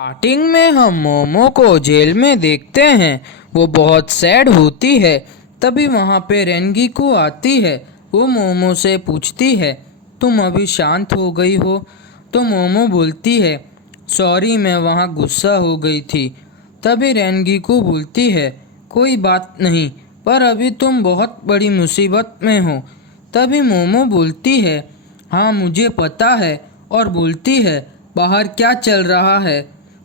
Starting में हम मोमो को जेल में देखते हैं। वो बहुत सैड होती है। तभी वहाँ पे रेंगिको आती है। वो मोमो से पूछती है, तुम अभी शांत हो गई हो? तो मोमो बोलती है, सॉरी मैं वहाँ गुस्सा हो गई थी। तभी रेंगिको बोलती है, कोई बात नहीं, पर अभी तुम बहुत बड़ी मुसीबत में हो। तभी मोमो बोलती है, हाँ मुझे पता है, और बोलती है, बाहर क्या चल रहा है?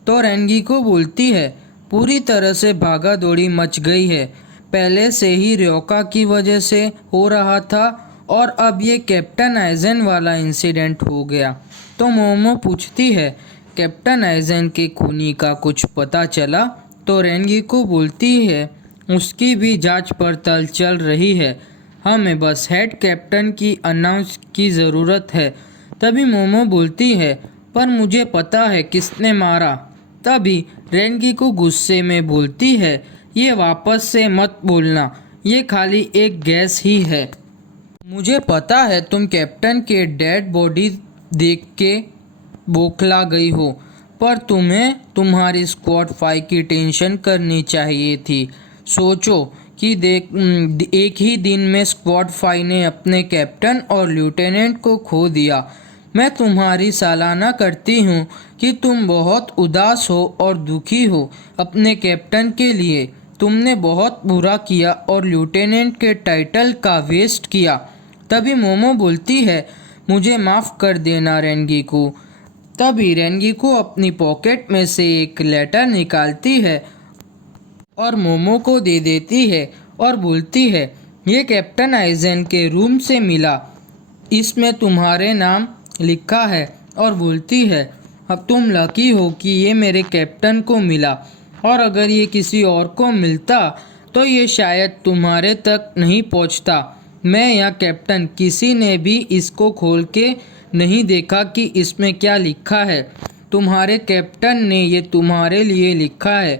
तो रेंगिको बोलती है, पूरी तरह से भागा दौड़ी मच गई है। पहले से ही रयोका की वजह से हो रहा था, और अब ये कैप्टन आइजन वाला इंसिडेंट हो गया। तो मोमो पूछती है, कैप्टन आइजन के खूनी का कुछ पता चला? तो रेंगिको बोलती है, उसकी भी जांच पड़ताल चल रही है, हमें बस हेड कैप्टन की अनाउंस की ज़रूरत है। तभी मोमो बोलती है, पर मुझे पता है किसने मारा। तभी रेंगिको गुस्से में बोलती है, ये वापस से मत बोलना, ये खाली एक गैस ही है। मुझे पता है तुम कैप्टन के डेड बॉडी देख के बौखला गई हो, पर तुम्हें तुम्हारी स्क्वाड फाइट की टेंशन करनी चाहिए थी। सोचो कि एक ही दिन में स्क्वाड फाइव ने अपने कैप्टन और लेफ्टिनेंट को खो दिया। मैं तुम्हारी सराहना करती हूँ कि तुम बहुत उदास हो और दुखी हो अपने कैप्टन के लिए। तुमने बहुत बुरा किया और लेफ्टिनेंट के टाइटल का वेस्ट किया। तभी मोमो बोलती है, मुझे माफ़ कर देना रेंगिको। तभी रेंगिको अपनी पॉकेट में से एक लेटर निकालती है और मोमो को दे देती है और बोलती है, ये कैप्टन आइजन के रूम से मिला, इसमें तुम्हारे नाम लिखा है। और बोलती है, अब तुम लकी हो कि ये मेरे कैप्टन को मिला, और अगर ये किसी और को मिलता तो ये शायद तुम्हारे तक नहीं पहुंचता। मैं या कैप्टन किसी ने भी इसको खोल के नहीं देखा कि इसमें क्या लिखा है। तुम्हारे कैप्टन ने ये तुम्हारे लिए लिखा है।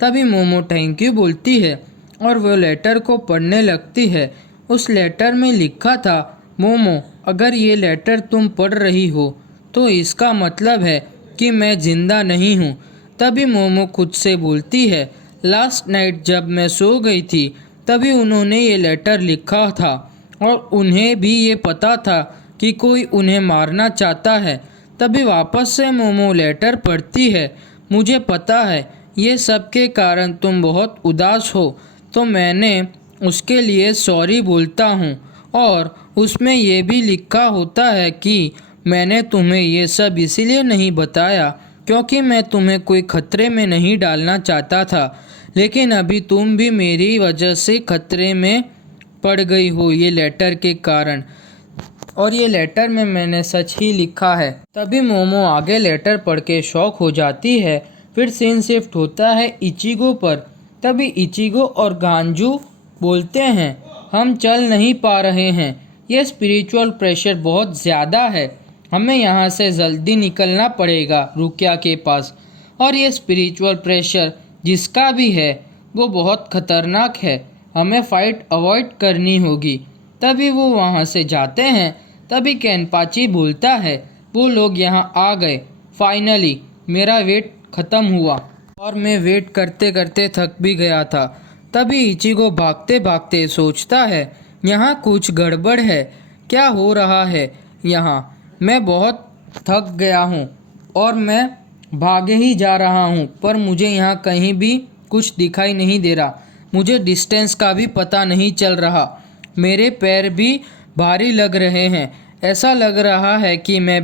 तभी मोमो थैंक यू बोलती है और वो लेटर को पढ़ने लगती है। उस लेटर में लिखा था, मोमो अगर ये लेटर तुम पढ़ रही हो तो इसका मतलब है कि मैं ज़िंदा नहीं हूँ। तभी मोमो खुद से बोलती है, लास्ट नाइट जब मैं सो गई थी तभी उन्होंने ये लेटर लिखा था, और उन्हें भी ये पता था कि कोई उन्हें मारना चाहता है। तभी वापस से मोमो लेटर पढ़ती है, मुझे पता है ये सब के कारण तुम बहुत उदास हो, तो मैंने उसके लिए सॉरी बोलता हूँ। और उसमें ये भी लिखा होता है कि मैंने तुम्हें ये सब इसीलिए नहीं बताया क्योंकि मैं तुम्हें कोई खतरे में नहीं डालना चाहता था, लेकिन अभी तुम भी मेरी वजह से खतरे में पड़ गई हो ये लेटर के कारण, और ये लेटर में मैंने सच ही लिखा है। तभी मोमो आगे लेटर पढ़ के शॉक हो जाती है। फिर सीन शिफ्ट होता है इचिगो पर। तभी इचिगो और गांजू बोलते हैं, हम चल नहीं पा रहे हैं, ये स्पिरिचुअल प्रेशर बहुत ज़्यादा है, हमें यहाँ से जल्दी निकलना पड़ेगा रुकिया के पास। और ये स्पिरिचुअल प्रेशर जिसका भी है वो बहुत ख़तरनाक है, हमें फ़ाइट अवॉइड करनी होगी। तभी वो वहाँ से जाते हैं। तभी केनपाची बोलता है, वो लोग यहाँ आ गए, फाइनली मेरा वेट ख़त्म हुआ, और मैं वेट करते करते थक भी गया था। तभी इचिगो भागते भागते सोचता है, यहाँ कुछ गड़बड़ है, क्या हो रहा है यहाँ? मैं बहुत थक गया हूँ और मैं भागे ही जा रहा हूँ, पर मुझे यहाँ कहीं भी कुछ दिखाई नहीं दे रहा, मुझे डिस्टेंस का भी पता नहीं चल रहा, मेरे पैर भी भारी लग रहे हैं, ऐसा लग रहा है कि मैं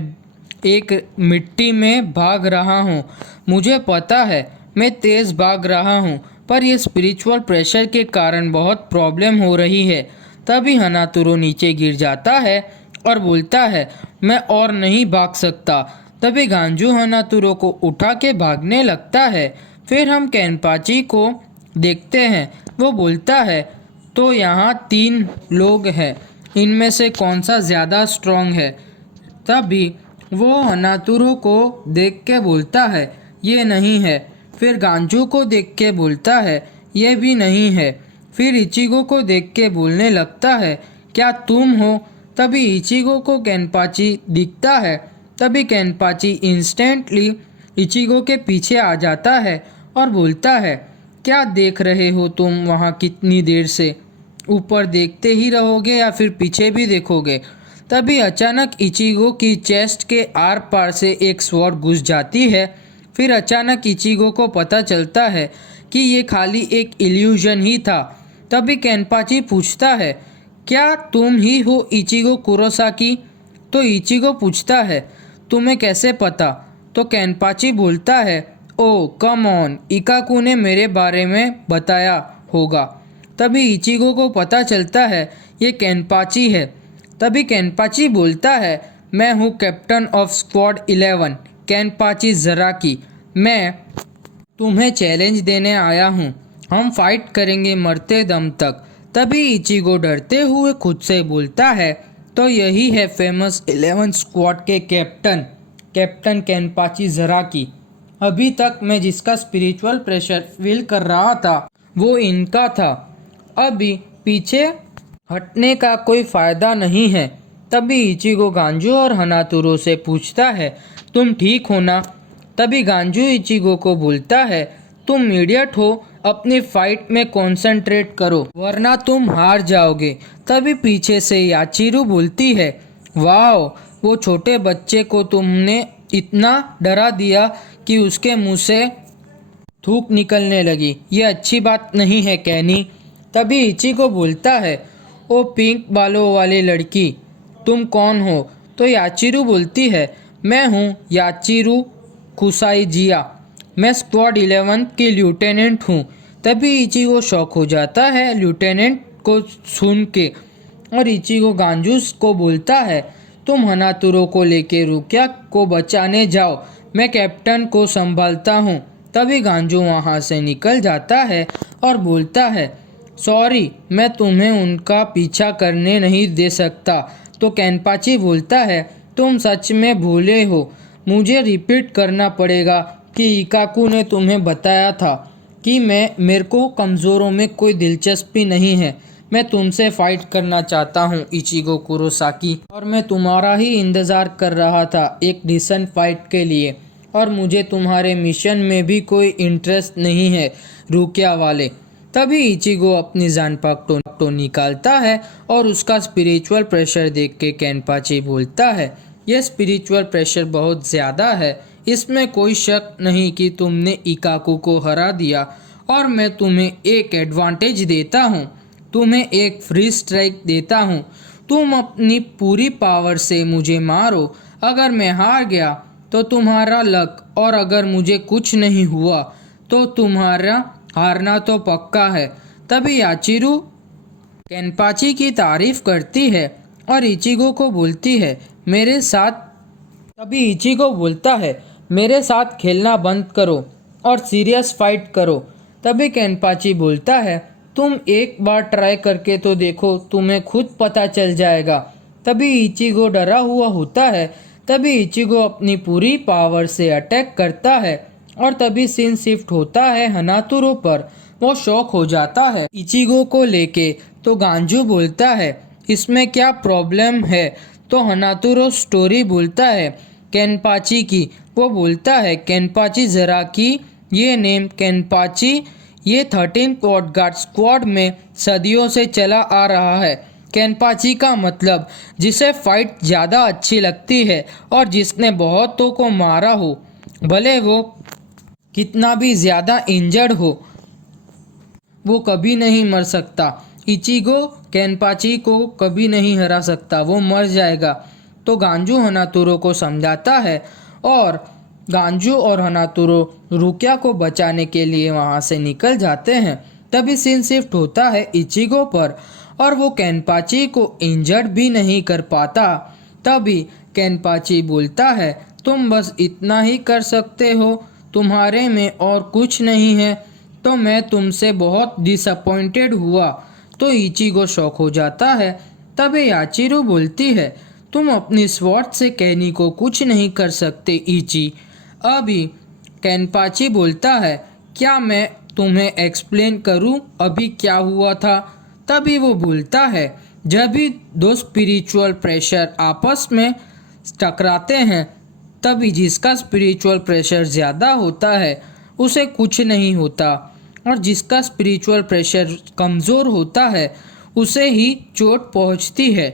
एक मिट्टी में भाग रहा हूँ। मुझे पता है मैं तेज़ भाग रहा हूँ, पर ये स्पिरिचुअल प्रेशर के कारण बहुत प्रॉब्लम हो रही है। तभी हनातुरो नीचे गिर जाता है और बोलता है, मैं और नहीं भाग सकता। तभी गांजू हनातुरो को उठा के भागने लगता है। फिर हम केनपाची को देखते हैं, वो बोलता है, तो यहाँ 3 लोग हैं, इनमें से कौन सा ज़्यादा स्ट्रॉन्ग है? तभी वो हनातुरो को देख के बोलता है, ये नहीं है। फिर गांजू को देख के बोलता है, ये भी नहीं है। फिर इचिगो को देख के बोलने लगता है, क्या तुम हो? तभी इचिगो को केनपाची दिखता है। तभी केनपाची इंस्टेंटली इचिगो के पीछे आ जाता है और बोलता है, क्या देख रहे हो तुम वहाँ कितनी देर से? ऊपर देखते ही रहोगे या फिर पीछे भी देखोगे? तभी अचानक इचिगो की चेस्ट के आर पार से एक स्वॉर्ड घुस जाती है। फिर अचानक इचिगो को पता चलता है कि ये खाली एक इल्यूजन ही था। तभी केनपाची पूछता है, क्या तुम ही हो इचिगो कुरोसाकी? तो इचिगो पूछता है, तुम्हें कैसे पता? तो केनपाची बोलता है, ओ कम ऑन, इकाकू ने मेरे बारे में बताया होगा। तभी इचिगो को पता चलता है ये केनपाची है। तभी केनपाची बोलता है, मैं हूँ कैप्टन ऑफ स्क्वाड 11 केनपाची ज़राकी। मैं तुम्हें चैलेंज देने आया हूँ। हम फाइट करेंगे मरते दम तक। तभी इचिगो डरते हुए खुद से बोलता है, तो यही है फेमस 11 स्क्वाड के कैप्टन केनपाची ज़राकी। अभी तक मैं जिसका स्पिरिचुअल प्रेशर फील कर रहा था वो इनका था। अभी पीछे हटने का कोई फ़ायदा नहीं है। तभी इचिगो गांजू और हनातुरो से पूछता है, तुम ठीक हो ना? तभी गांजू इचिगो को बोलता है, तुम इडियट हो, अपनी फाइट में कंसंट्रेट करो वरना तुम हार जाओगे। तभी पीछे से याचिरू बोलती है, वाह, वो छोटे बच्चे को तुमने इतना डरा दिया कि उसके मुंह से थूक निकलने लगी। ये अच्छी बात नहीं है कैनी। तभी इचिगो बोलता है, ओ पिंक बालों वाली लड़की, तुम कौन हो? तो याचिरू बोलती है, मैं हूँ याचिरू कुसाईजिया। मैं स्क्वाड 11 की लेफ्टिनेंट हूँ। तभी इचिगो शॉक हो जाता है लेफ्टिनेंट को सुन के और इचिगो गांजूस को बोलता है, तुम हनातुरो को लेके रुकिया को बचाने जाओ, मैं कैप्टन को संभालता हूँ। तभी गांजू वहाँ से निकल जाता है और बोलता है, सॉरी, मैं तुम्हें उनका पीछा करने नहीं दे सकता। तो केनपाची बोलता है, तुम सच में भूले हो, मुझे रिपीट करना पड़ेगा कि इकाकू ने तुम्हें बताया था कि मेरे को कमज़ोरों में कोई दिलचस्पी नहीं है। मैं तुमसे फाइट करना चाहता हूँ इचिगो कुरोसाकी, और मैं तुम्हारा ही इंतज़ार कर रहा था एक डिसेंट फाइट के लिए, और मुझे तुम्हारे मिशन में भी कोई इंटरेस्ट नहीं है रुकिया वाले। तभी इचिगो अपनी जान पाक तो निकालता है और उसका स्पिरिचुअल प्रेशर देख के केनपाची बोलता है, यह स्पिरिचुअल प्रेशर बहुत ज़्यादा है, इसमें कोई शक नहीं कि तुमने इकाकू को हरा दिया, और मैं तुम्हें एक एडवांटेज देता हूँ, तुम्हें एक फ्री स्ट्राइक देता हूँ। तुम अपनी पूरी पावर से मुझे मारो। अगर मैं हार गया तो तुम्हारा लक, और अगर मुझे कुछ नहीं हुआ तो तुम्हारा हारना तो पक्का है। तभी याचिरू केनपाची की तारीफ करती है और इचिगो को बोलती है, मेरे साथ। तभी इचिगो बोलता है, मेरे साथ खेलना बंद करो और सीरियस फाइट करो। तभी केनपाची बोलता है, तुम एक बार ट्राई करके तो देखो, तुम्हें खुद पता चल जाएगा। तभी इचिगो डरा हुआ होता है। तभी इचिगो अपनी पूरी पावर से अटैक करता है और तभी सीन शिफ्ट होता है हनातुरो पर। वो शॉक हो जाता है इचिगो को लेके। तो गांजू बोलता है, इसमें क्या प्रॉब्लम है? तो हनातुरो स्टोरी बोलता है केनपाची की। वो बोलता है, केनपाची ज़राकी, ये नेम केनपाची ये 13 गार्ड स्क्वाड में सदियों से चला आ रहा है। केनपाची का मतलब जिसे फाइट ज़्यादा अच्छी लगती है और जिसने बहुतों को मारा हो, भले वो कितना भी ज़्यादा इंजर्ड हो, वो कभी नहीं मर सकता। इचिगो केनपाची को कभी नहीं हरा सकता, वो मर जाएगा। तो गांजू हनातुरो को समझाता है और गांजू और हनातुरो रुकिया को बचाने के लिए वहाँ से निकल जाते हैं। तभी सीन शिफ्ट होता है इचिगो पर और वो केनपाची को इंजर्ड भी नहीं कर पाता। तभी केनपाची बोलता है, तुम बस इतना ही कर सकते हो, तुम्हारे में और कुछ नहीं है। तो मैं तुमसे बहुत डिसअपॉइंटेड हुआ। तो इचिगो शॉक हो जाता है। तभी याचिरू बोलती है, तुम अपनी स्वॉर्ड से कैनी को कुछ नहीं कर सकते इची। अभी केनपाची बोलता है, क्या मैं तुम्हें एक्सप्लेन करूं अभी क्या हुआ था? तभी वो बोलता है, जब भी दो स्पिरिचुअल प्रेशर आपस में टकराते हैं तभी जिसका स्पिरिचुअल प्रेशर ज़्यादा होता है उसे कुछ नहीं होता, और जिसका स्पिरिचुअल प्रेशर कमज़ोर होता है उसे ही चोट पहुंचती है।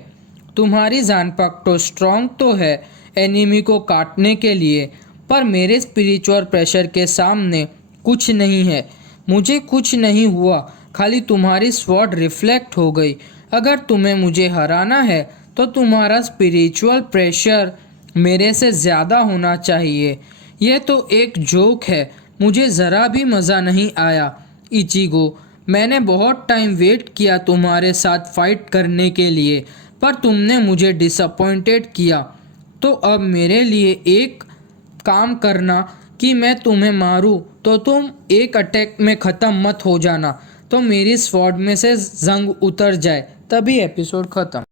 तुम्हारी जानपक स्ट्रॉन्ग तो है एनिमी को काटने के लिए, पर मेरे स्पिरिचुअल प्रेशर के सामने कुछ नहीं है। मुझे कुछ नहीं हुआ, खाली तुम्हारी स्वॉर्ड रिफ्लेक्ट हो गई। अगर तुम्हें मुझे हराना है तो तुम्हारा स्पिरिचुअल प्रेशर मेरे से ज़्यादा होना चाहिए। यह तो एक जोक है, मुझे ज़रा भी मज़ा नहीं आया। इचिगो, मैंने बहुत टाइम वेट किया तुम्हारे साथ फाइट करने के लिए, पर तुमने मुझे डिसअपॉइंटेड किया। तो अब मेरे लिए एक काम करना कि मैं तुम्हें मारूं तो तुम एक अटैक में ख़त्म मत हो जाना, तो मेरी स्वॉर्ड में से जंग उतर जाए, तभी एपिसोड ख़त्म।